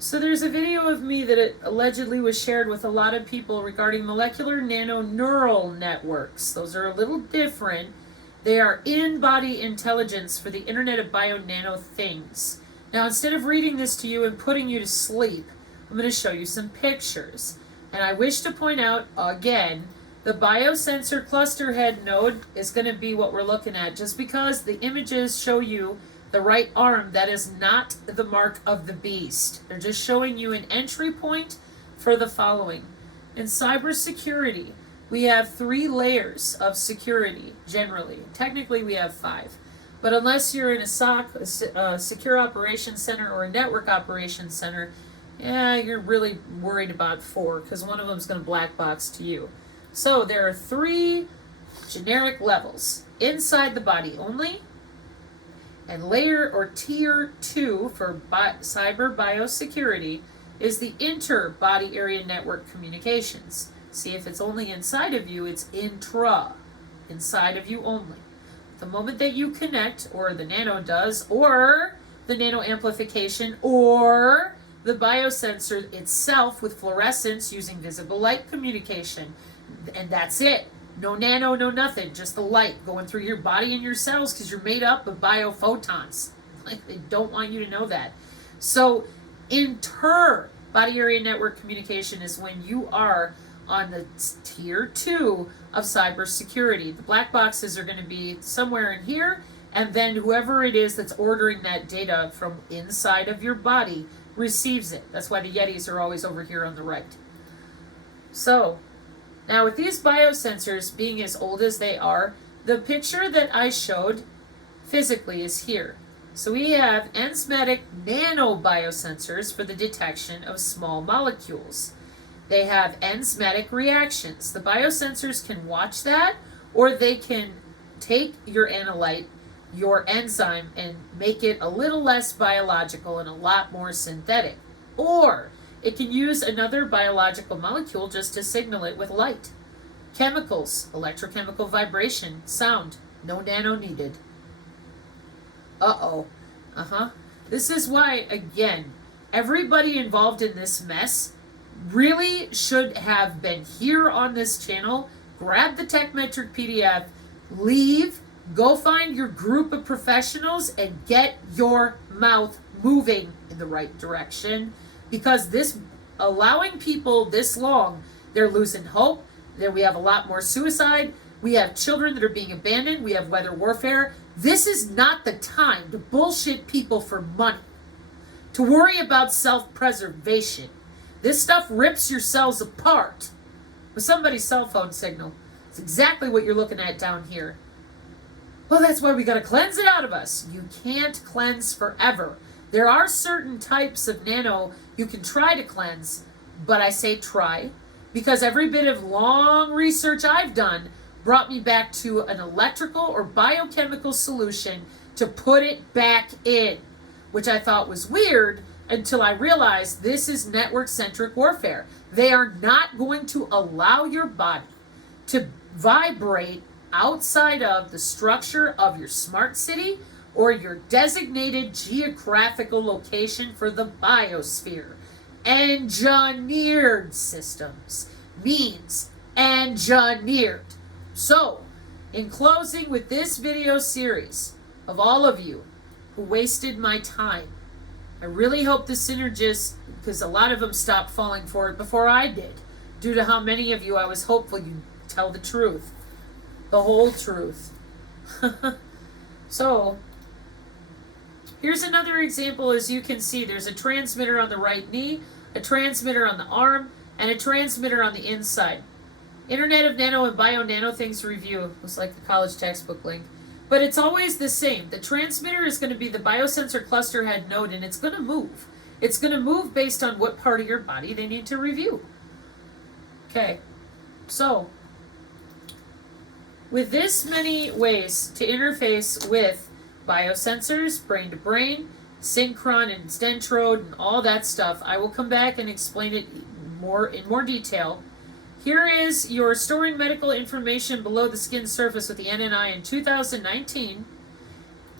So there's a video of me that it allegedly was shared with a lot of people regarding molecular nano neural networks. Those are a little different. They are in-body intelligence for the Internet of Bio-Nano Things. Now, instead of reading this to you and putting you to sleep, I'm going to show you some pictures. And I wish to point out, again, the biosensor cluster head node is going to be what we're looking at. Just because the images show you the right arm, that is not the mark of the beast. They're just showing you an entry point for the following. In cybersecurity, we have 3 layers of security, generally. Technically, we have 5. But unless you're in a SOC, a Secure Operations Center, or a Network Operations Center, you're really worried about 4, because one of them is going to black box to you. So there are 3 generic levels. Inside the body only, and layer or tier 2 for cyber biosecurity is the inter-body area network communications. See, if it's only inside of you, it's intra, inside of you only. The moment that you connect, or the nano does, or the nano amplification, or the biosensor itself with fluorescence using visible light communication, and that's it. No nano, no nothing, just the light going through your body and your cells, because you're made up of biophotons. Like, they don't want you to know that. So inter-body area network communication is when you are on the tier 2 of cybersecurity. The black boxes are going to be somewhere in here, and then whoever it is that's ordering that data from inside of your body receives it. That's why the Yetis are always over here on the right. So now, with these biosensors being as old as they are, the picture that I showed physically is here. So we have enzymatic nanobiosensors for the detection of small molecules. They have enzymatic reactions. The biosensors can watch that, or they can take your analyte, your enzyme, and make it a little less biological and a lot more synthetic. Or it can use another biological molecule just to signal it with light. Chemicals, electrochemical vibration, sound, no nano needed. This is why, again, everybody involved in this mess really should have been here on this channel. Grab the TechMetric PDF, leave, go find your group of professionals, and get your mouth moving in the right direction. Because this, allowing people this long, they're losing hope. There we have a lot more suicide. We have children that are being abandoned. We have weather warfare. This is not the time to bullshit people for money, to worry about self-preservation. This stuff rips your cells apart with somebody's cell phone signal. It's exactly what you're looking at down here. Well, that's why we got to cleanse it out of us. You can't cleanse forever. There are certain types of nano you can try to cleanse, but I say try, because every bit of long research I've done brought me back to an electrical or biochemical solution to put it back in, which I thought was weird until I realized this is network-centric warfare. They are not going to allow your body to vibrate outside of the structure of your smart city or your designated geographical location for the biosphere. Engineered systems means engineered. So, in closing with this video series of all of you who wasted my time, I really hope the synergists, because a lot of them stopped falling for it before I did, due to how many of you I was hopeful you'd tell the truth, the whole truth. So, here's another example. As you can see, there's a transmitter on the right knee, a transmitter on the arm, and a transmitter on the inside. Internet of Nano and Bio-Nano Things Review. Looks like the college textbook link. But it's always the same. The transmitter is going to be the biosensor cluster head node, and it's going to move. It's going to move based on what part of your body they need to review. Okay, so with this many ways to interface with biosensors, brain-to-brain, synchron and stentrode, and all that stuff, I will come back and explain it in more detail. Here is your storing medical information below the skin surface with the NNI in 2019.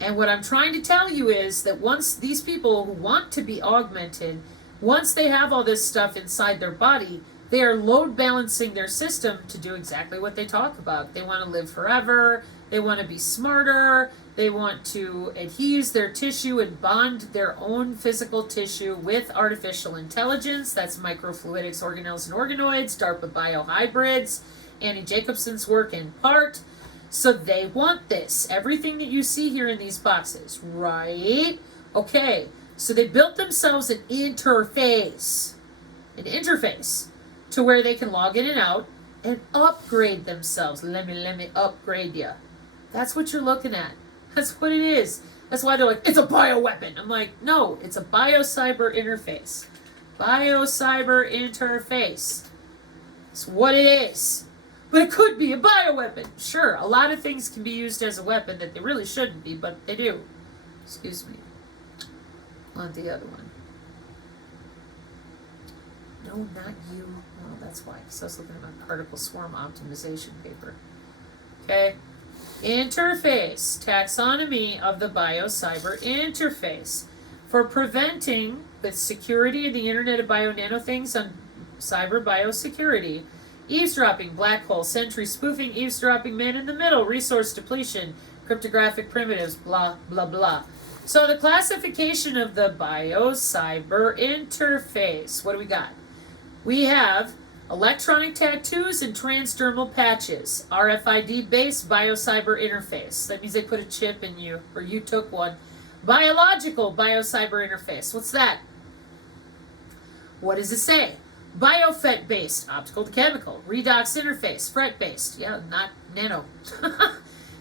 And what I'm trying to tell you is that once these people who want to be augmented, Once they have all this stuff inside their body, they are load balancing their system to do exactly what they talk about. They want to live forever. They want to be smarter. They want to adhese their tissue and bond their own physical tissue with artificial intelligence. That's microfluidics, organelles, and organoids, DARPA biohybrids, Annie Jacobson's work in part. So they want this. Everything that you see here in these boxes, right? Okay, so they built themselves an interface to where they can log in and out and upgrade themselves. Let me upgrade you. That's what you're looking at. That's what it is. That's why they're like, it's a bioweapon. I'm like, no, it's a biocyber interface. Biocyber interface. It's what it is. But it could be a bioweapon. Sure, a lot of things can be used as a weapon that they really shouldn't be, but they do. Excuse me. On the other one. No, not you. Oh, that's why. Because I was looking at my particle swarm optimization paper. Okay. Interface. Taxonomy of the biocyber interface. For preventing with security in the Internet of Bio-Nano Things on cyber biosecurity. Eavesdropping, black hole, sentry, spoofing, eavesdropping, man in the middle, resource depletion, cryptographic primitives, blah, blah, blah. So the classification of the biocyber interface. What do we got? We have electronic tattoos and transdermal patches. RFID-based biocyber interface. That means they put a chip in you, or you took one. Biological biocyber interface. What's that? What does it say? Biofet-based, optical to chemical. Redox interface, FRET-based. Yeah, not nano.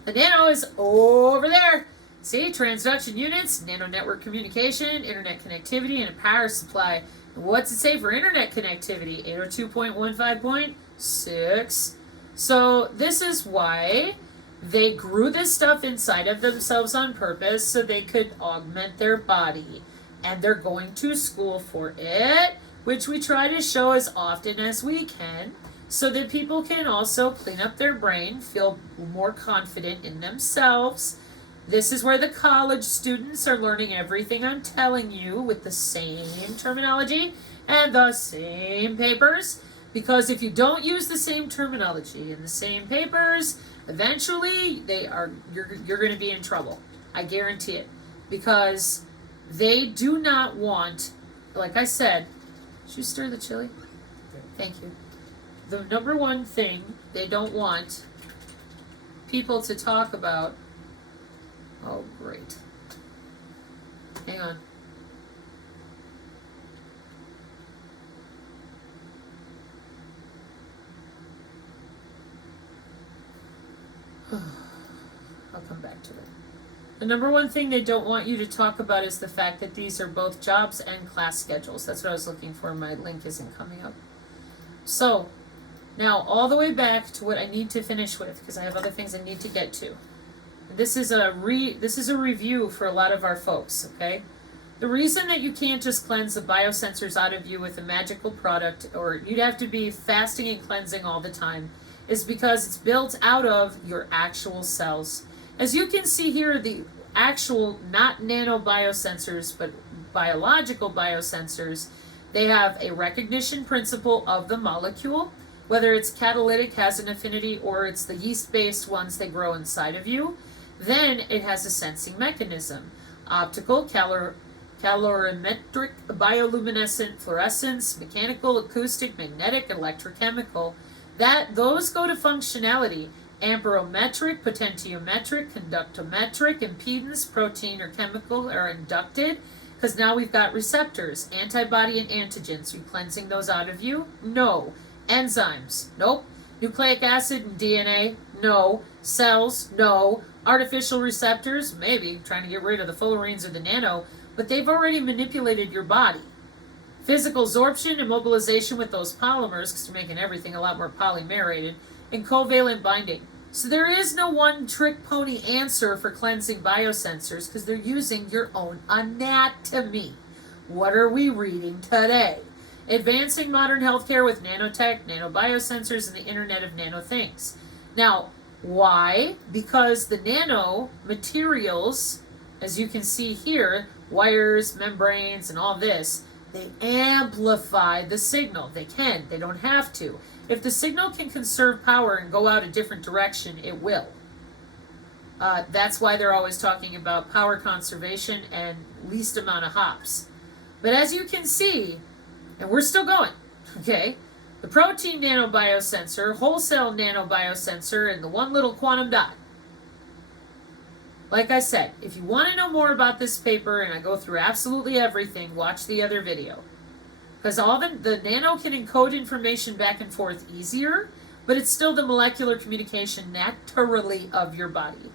The nano is over there. See, transduction units, nano network communication, internet connectivity, and a power supply. What's it say for internet connectivity? 802.15.6. So this is why they grew this stuff inside of themselves on purpose so they could augment their body. And they're going to school for it, which we try to show as often as we can so that people can also clean up their brain, feel more confident in themselves. This is where the college students are learning everything I'm telling you with the same terminology and the same papers. Because if you don't use the same terminology and the same papers, eventually you're going to be in trouble. I guarantee it. Because they do not want, like I said, should you stir the chili? Thank you. The number one thing they don't want people to talk about. Oh, great. Hang on. I'll come back to it. The number one thing they don't want you to talk about is the fact that these are both jobs and class schedules. That's what I was looking for. My link isn't coming up. So, now all the way back to what I need to finish with, because I have other things I need to get to. This is a review for a lot of our folks, okay? The reason that you can't just cleanse the biosensors out of you with a magical product, or you'd have to be fasting and cleansing all the time, is because it's built out of your actual cells. As you can see here, the actual, not nano biosensors, but biological biosensors, they have a recognition principle of the molecule, whether it's catalytic, has an affinity, or it's the yeast-based ones that grow inside of you. Then it has a sensing mechanism. Optical, calorimetric, bioluminescent, fluorescence, mechanical, acoustic, magnetic, electrochemical. Those go to functionality. Amperometric, potentiometric, conductometric, impedance, protein or chemical are inducted, because now we've got receptors, antibody and antigens. Are you cleansing those out of you? No. Enzymes? Nope. Nucleic acid and DNA? No. Cells? No. Artificial receptors? Maybe, trying to get rid of the fullerenes or the nano, but they've already manipulated your body. Physical absorption and mobilization with those polymers, because you're making everything a lot more polymerated, and covalent binding. So there is no one trick pony answer for cleansing biosensors, because they're using your own anatomy. What are we reading today? Advancing modern healthcare with nanotech, nanobiosensors, and the Internet of Nano Things. Now, why? Because the nano materials, as you can see here, wires, membranes, and all this, They amplify the signal. They can. They don't have to. If the signal can conserve power and go out a different direction, it will. That's why they're always talking about power conservation and least amount of hops. But as you can see, and we're still going, okay, the protein nanobiosensor, whole cell nanobiosensor, and the one little quantum dot. Like I said, if you want to know more about this paper, and I go through absolutely everything, watch the other video. Because all the nano can encode information back and forth easier, but it's still the molecular communication naturally of your body.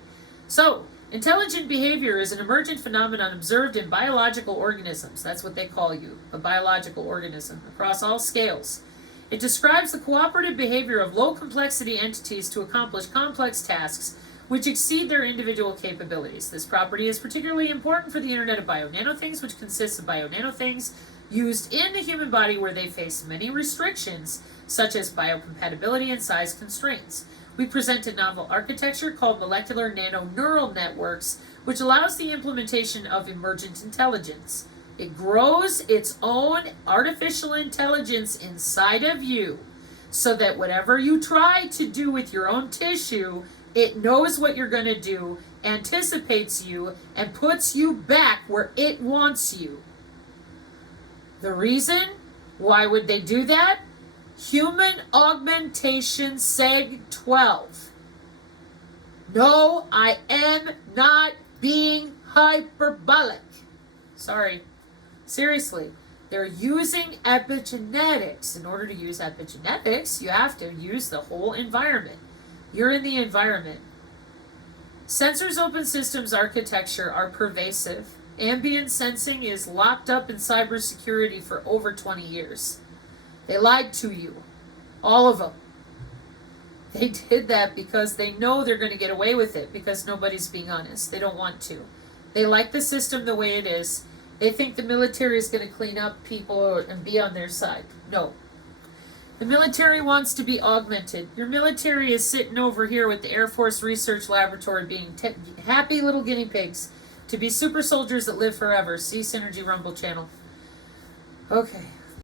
So, intelligent behavior is an emergent phenomenon observed in biological organisms. That's what they call you, a biological organism, across all scales. It describes the cooperative behavior of low-complexity entities to accomplish complex tasks which exceed their individual capabilities. This property is particularly important for the Internet of Bio-Nanothings, which consists of bio-nanothings used in the human body where they face many restrictions, such as biocompatibility and size constraints. We present a novel architecture called molecular nanoneural networks, which allows the implementation of emergent intelligence. It grows its own artificial intelligence inside of you, so that whatever you try to do with your own tissue, it knows what you're going to do, anticipates you, and puts you back where it wants you. The reason? Why would they do that? Human augmentation seg 12. No, I am not being hyperbolic. Sorry. Seriously. They're using epigenetics. In order to use epigenetics, you have to use the whole environment. You're in the environment. Sensors open systems architecture are pervasive. Ambient sensing is locked up in cybersecurity for over 20 years. They lied to you. All of them. They did that because they know they're going to get away with it because nobody's being honest. They don't want to. They like the system the way it is. They think the military is going to clean up people and be on their side. No. The military wants to be augmented. Your military is sitting over here with the Air Force Research Laboratory being happy little guinea pigs to be super soldiers that live forever. See Synergy Rumble channel. Okay.